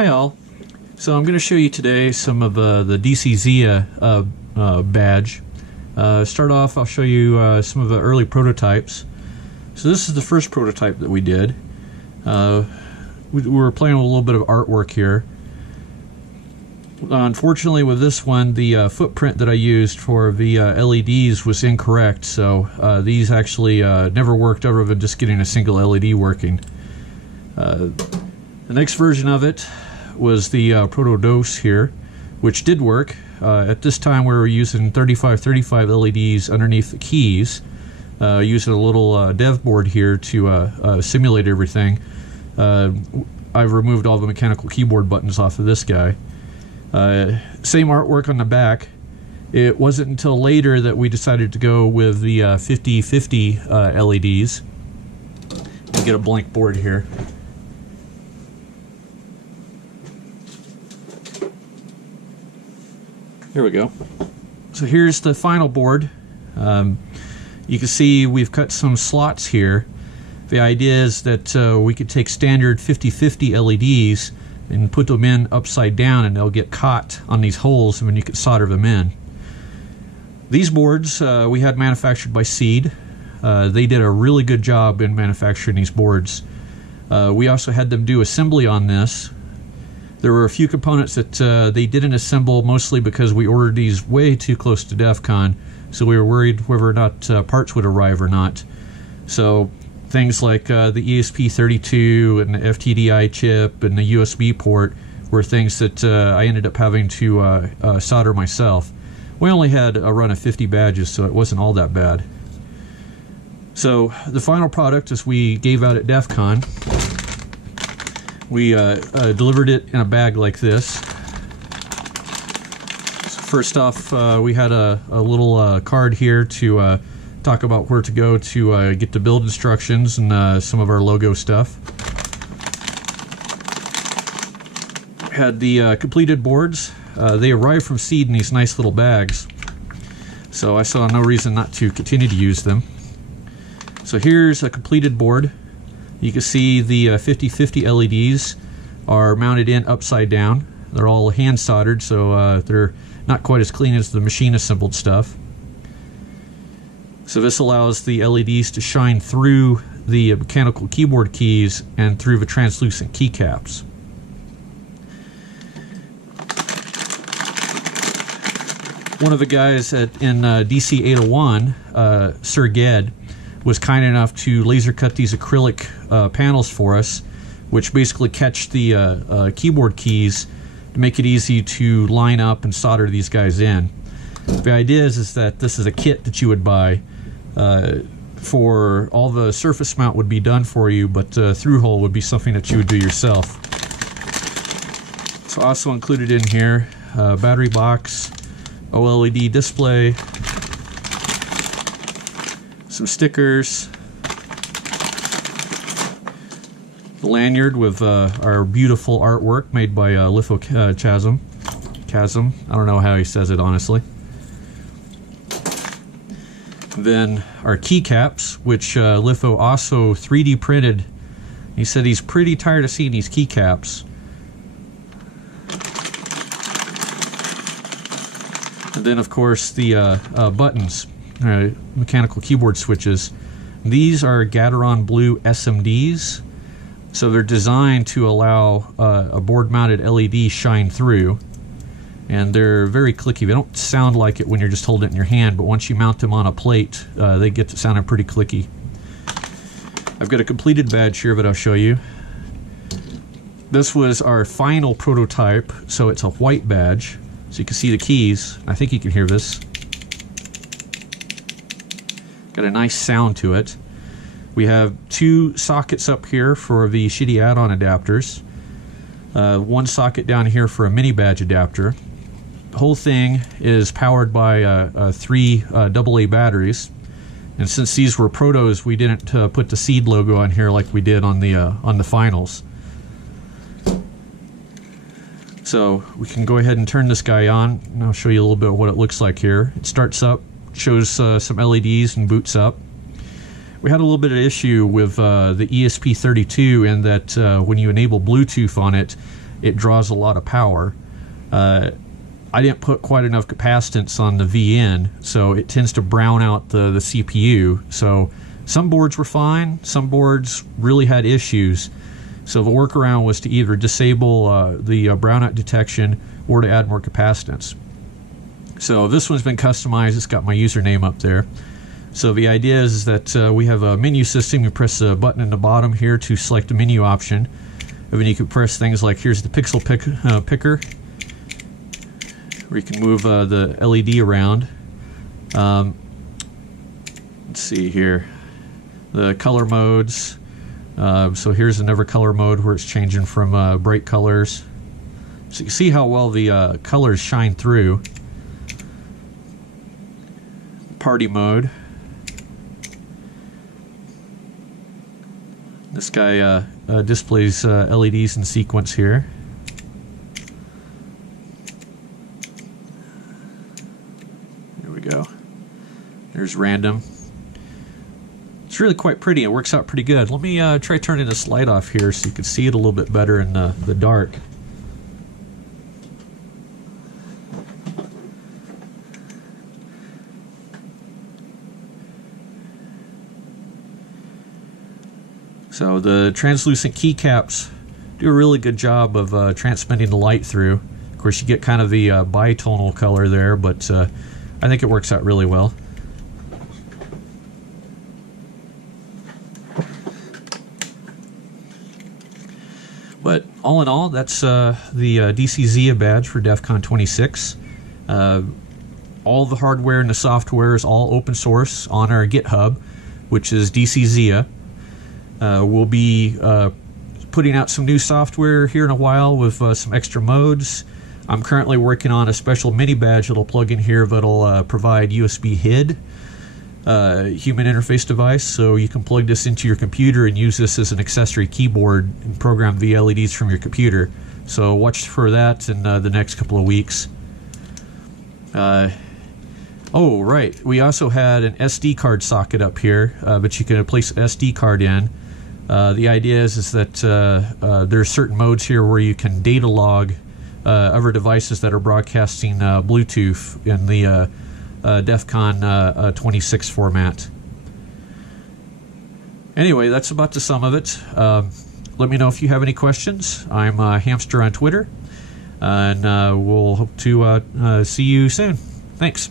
Hi all. So I'm going to show you today some of the DCZia badge. Start off, I'll show you some of the early prototypes. So this is the first prototype that we did. We were playing with a little bit of artwork here. Unfortunately with this one, the footprint that I used for the LEDs was incorrect, so these actually never worked other than just getting a single LED working. The next version of it was the Proto-Dose here, which did work. At this time we were using 3535 LEDs underneath the keys, using a little dev board here to simulate everything. I've removed all the mechanical keyboard buttons off of this guy. Same artwork on the back. It wasn't until later that we decided to go with the 50/50 LEDs. You get a blank board here. Here we go. So here's the final board. You can see we've cut some slots here. The idea is that we could take standard 50/50 LEDs and put them in upside down, and they'll get caught on these holes, and then you could solder them in. These boards we had manufactured by Seed. They did a really good job in manufacturing these boards. We also had them do assembly on this. There were a few components that they didn't assemble, mostly because we ordered these way too close to Defcon, so we were worried whether or not parts would arrive or not. So things like the ESP32 and the FTDI chip and the USB port were things that I ended up having to solder myself. We only had a run of 50 badges, so it wasn't all that bad. So the final product, as we gave out at Defcon, we delivered it in a bag like this. So first off, we had a little card here to talk about where to go to get the build instructions and some of our logo stuff. Had the completed boards. They arrived from Seed in these nice little bags, so I saw no reason not to continue to use them. So here's a completed board. You can see the 50/50 LEDs are mounted in upside down. They're all hand soldered, so they're not quite as clean as the machine assembled stuff. So this allows the LEDs to shine through the mechanical keyboard keys and through the translucent keycaps. One of the guys in DC801, Sir Ged, was kind enough to laser cut these acrylic panels for us, which basically catch the keyboard keys to make it easy to line up and solder these guys in. The idea is that this is a kit that you would buy. For all the surface mount would be done for you, but through hole would be something that you would do yourself. So also included in here, battery box, OLED display, some stickers, the lanyard with our beautiful artwork made by Litho Chasm. I don't know how he says it, honestly. Then our keycaps, which Litho also 3D printed. He said he's pretty tired of seeing these keycaps. And then, of course, the buttons, mechanical keyboard switches. These are Gateron Blue SMDs, so they're designed to allow a board-mounted LED shine through. And they're very clicky. They don't sound like it when you're just holding it in your hand, but once you mount them on a plate, they get to sounding pretty clicky. I've got a completed badge here that I'll show you. This was our final prototype, so it's a white badge. So you can see the keys. I think you can hear this. Got a nice sound to it. We have two sockets up here for the shitty add-on adapters. One socket down here for a mini badge adapter. The whole thing is powered by three AA batteries, and since these were protos, we didn't put the Seed logo on here like we did on the finals. So we can go ahead and turn this guy on, and I'll show you a little bit of what it looks like here. It starts up, shows some LEDs, and boots up. We had a little bit of issue with the ESP32 in that when you enable Bluetooth on it, it draws a lot of power. I didn't put quite enough capacitance on the VN, so it tends to brown out the CPU. So some boards were fine, some boards really had issues. So the workaround was to either disable the brownout detection or to add more capacitance. So this one's been customized. It's got my username up there. So the idea is that we have a menu system. You press a button in the bottom here to select a menu option. And then you can press things like, here's the pixel picker, where you can move the LED around. Let's see here. The color modes. So here's another color mode where it's changing from bright colors. So you can see how well the colors shine through. Party mode. This guy displays LEDs in sequence here. There we go. There's random. It's really quite pretty. It works out pretty good. Let me try turning this light off here so you can see it a little bit better in the dark. So the translucent keycaps do a really good job of transmitting the light through. Of course, you get kind of the bitonal color there, but I think it works out really well. But all in all, that's the DCZia badge for Defcon 26. All the hardware and the software is all open source on our GitHub, which is DCZia. We'll be putting out some new software here in a while with some extra modes. I'm currently working on a special mini badge that'll plug in here that'll provide USB HID, human interface device, so you can plug this into your computer and use this as an accessory keyboard and program the LEDs from your computer. So watch for that in the next couple of weeks. Oh, right. We also had an SD card socket up here, but you can place an SD card in. The idea is that there are certain modes here where you can data log other devices that are broadcasting Bluetooth in the Defcon 26 format. Anyway, that's about the sum of it. Let me know if you have any questions. I'm Hamster on Twitter, and we'll hope to see you soon. Thanks.